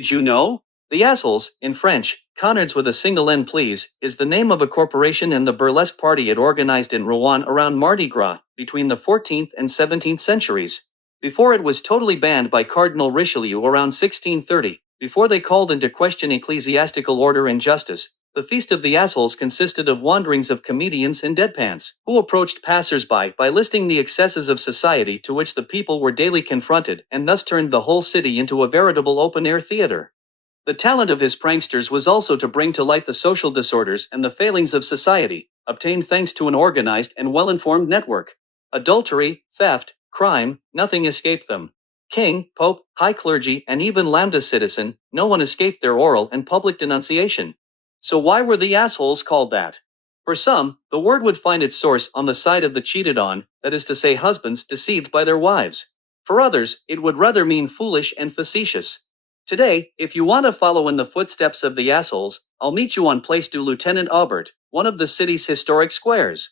Did you know? The Assholes, in French, Conards with a single N please, is the name of a corporation and the burlesque party it organized in Rouen around Mardi Gras, between the 14th and 17th centuries. Before it was totally banned by Cardinal Richelieu around 1630, before they called into question ecclesiastical order and justice, the Feast of the Assholes consisted of wanderings of comedians and deadpans, who approached passers-by by listing the excesses of society to which the people were daily confronted and thus turned the whole city into a veritable open-air theater. The talent of his pranksters was also to bring to light the social disorders and the failings of society, obtained thanks to an organized and well-informed network. Adultery, theft, crime, nothing escaped them. King, Pope, high clergy, and even lambda citizen, no one escaped their oral and public denunciation. So why were the assholes called that? For some, the word would find its source on the side of the cheated on, that is to say husbands deceived by their wives. For others, it would rather mean foolish and facetious. Today, if you want to follow in the footsteps of the assholes, I'll meet you on Place du Lieutenant Aubert, one of the city's historic squares.